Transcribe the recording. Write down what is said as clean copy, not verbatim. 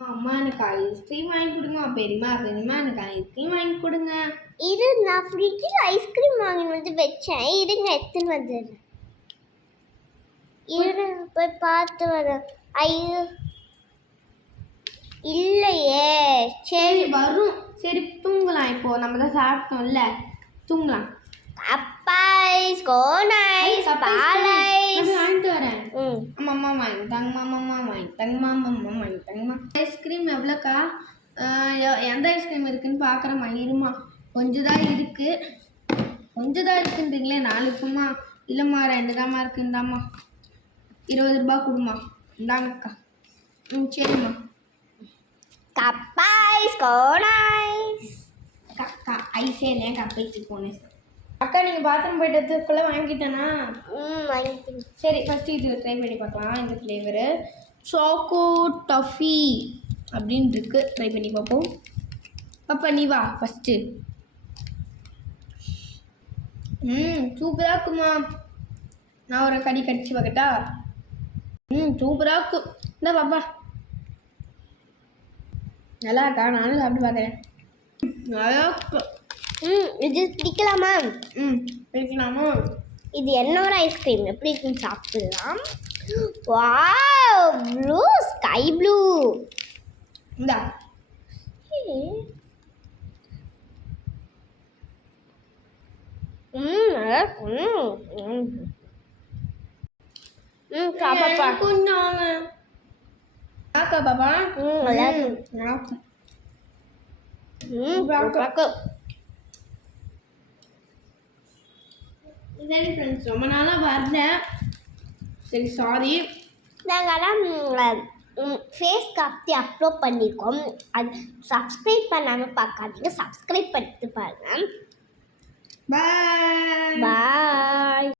அம்மா எனக்கு ஐஸ்கிரீம் வாங்கி கொடுங்க. பெரியம்மா பெரியம்மா எனக்கு ஐஸ்கிரீம் வாங்கி கொடுங்க. இரு, நான் ஃப்ரிட்ஜில் ஐஸ்கிரீம் வாங்கி வந்து வச்சேன். இருங்க, எடுத்துன்னு வந்துடுறேன். இரு, போய் பார்த்து வரேன். ஐயோ, இல்லையே. சரி வரும். சரி தூங்கலாம். இப்போ நம்ம தான் சாப்பிட்டோம்ல, தூங்கலாம். கப்பாய்ஸ் கோனைஸ் பாலைஸ் வாங்கிட்டு வரேன். அம்மா வாங்கிட்டாங்கம்மா, அம்மா வாங்கிட்டாங்கம்மா, அம்மா வாங்கிட்டாங்கம்மா. ஐஸ்கிரீம் எவ்வளோக்கா? எந்த ஐஸ்கிரீம் இருக்குன்னு பார்க்குறேம்மா. இருமா, கொஞ்சம் தான் இருக்குது. கொஞ்சம் தான் இருக்குன்றீங்களே, 4 இருக்குமா? இல்லைம்மா 2 தாம்மா இருக்குந்தாம்மா. 20 ரூபா கொடுமா. இந்தாங்கக்கா. சரிம்மா. கப்பாய்ஸ் கோனைஸ் ஐஸே இல்லையா? கப்பைஸு கோனைஸ். அக்கா நீங்கள் பாத்ரூம் போயிட்டு வரதுக்குள்ளே வாங்கிட்டேனா? வாங்கிட்டேன். சரி, ஃபஸ்ட்டு இது ட்ரை பண்ணி பார்க்கலாம். இந்த ஃப்ளேவரு சாக்கோ டஃபி அப்படின்னு இருக்கு. ட்ரை பண்ணி பார்ப்போம். பாப்பா நீ வா ஃபஸ்ட்டு. சூப்பராக இருக்குமா. நான் ஒரு கடி கடிச்சு பார்க்கட்டா? சூப்பராக இருக்கும். இந்த பாப்பா நல்லா இருக்கா? நானும் சாப்பிட்டு பார்க்குறேன். நல்லா இருக்கும். இது பிடிக்கலாமா? பிடிக்கலாமா? இது என்னோட ஐஸ்கிரீம். எப்படி இருக்குன்னு சாப்பிடலாம். Wow, blue, sky blue. இந்தா. நல்லா இருக்கும். பாப்பா கொஞ்சம் பாப்பா பாப்பா நல்லா இருக்கும். சரி ஃப்ரெண்ட்ஸ், ரொம்ப நாளாக வரல. சரி சாரி. நாங்கள் ஃபேஸ்க்கு அப்லோட் பண்ணியிருக்கோம். அது சப்ஸ்கிரைப் பண்ணாமல் பார்க்காதீங்க. சப்ஸ்கிரைப் பண்ணிட்டு பாருங்கள். பாய். பாய்.